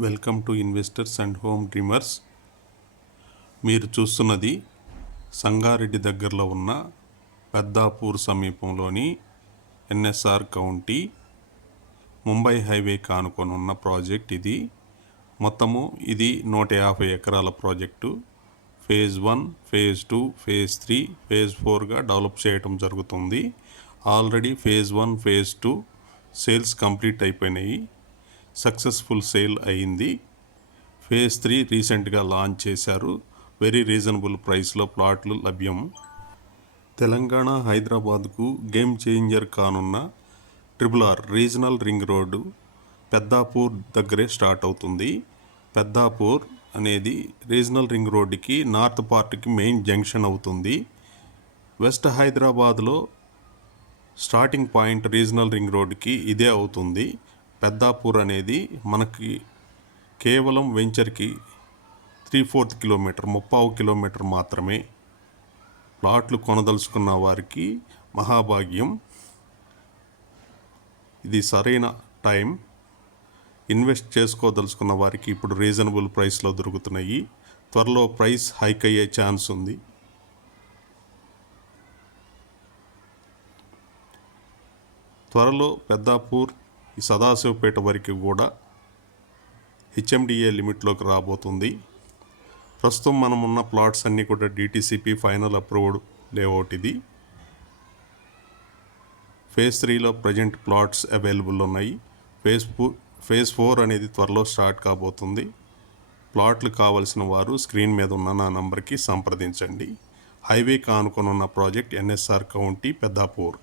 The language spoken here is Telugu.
Welcome to investors and home dreamers. మీరు చూస్తున్నది సంగారెడ్డి దగ్గరలో ఉన్న పెద్దాపూర్ సమీపంలోని ఎన్ఎస్ఆర్ కౌంటీ ముంబై హైవే కానుకొని ఉన్న ప్రాజెక్ట్ ఇది. మొత్తము ఇది 150 ఎకరాల project. Phase 1, phase 2, phase 3, phase 4గా డెవలప్ చేయడం జరుగుతుంది. Already phase 1, phase 2 sales complete అయిపోయినాయి. సక్సెస్ఫుల్ సేల్ అయింది. ఫేజ్ 3 రీసెంట్గా లాంచ్ చేశారు. వెరీ రీజనబుల్ ప్రైస్లో ప్లాట్లు లభ్యం. తెలంగాణ హైదరాబాద్కు గేమ్ చేంజర్ కానున్న RRR regional ring road Peddapur దగ్గరే స్టార్ట్ అవుతుంది. పెద్దాపూర్ అనేది రీజనల్ రింగ్ రోడ్డుకి నార్త్ పార్ట్కి మెయిన్ జంక్షన్ అవుతుంది. వెస్ట్ హైదరాబాద్లో స్టార్టింగ్ పాయింట్ రీజనల్ రింగ్ రోడ్డుకి ఇదే అవుతుంది. పెద్దాపూర్ అనేది మనకి కేవలం వెంచర్కి 3/4 కిలోమీటర్, 30 కిలోమీటర్ మాత్రమే. ప్లాట్లు కొనదలుచుకున్న వారికి మహాభాగ్యం. ఇది సరైన టైం. ఇన్వెస్ట్ చేసుకోదలుచుకున్న వారికి ఇప్పుడు రీజనబుల్ ప్రైస్లో దొరుకుతున్నాయి. త్వరలో ప్రైస్ హైక్ అయ్యే ఛాన్స్ ఉంది. త్వరలో పెద్దాపూర్ ఈ సదాశివపేట వరకు కూడా HMDA లిమిట్లోకి రాబోతుంది. ప్రస్తుతం మనం ఉన్న ప్లాట్స్ అన్నీ కూడా DTCP ఫైనల్ అప్రూవ్డ్ లేఅవుట్ ఇది. ఫేజ్ 3లో ప్రజెంట్ ప్లాట్స్ అవైలబుల్ ఉన్నాయి. ఫేజ్ 4 అనేది త్వరలో స్టార్ట్ కాబోతుంది. ప్లాట్లు కావలసిన వారు స్క్రీన్ మీద ఉన్న నా నంబర్కి సంప్రదించండి. హైవే కానుకొని ఉన్న ప్రాజెక్ట్ NSR కౌంటీ పెద్దాపూర్.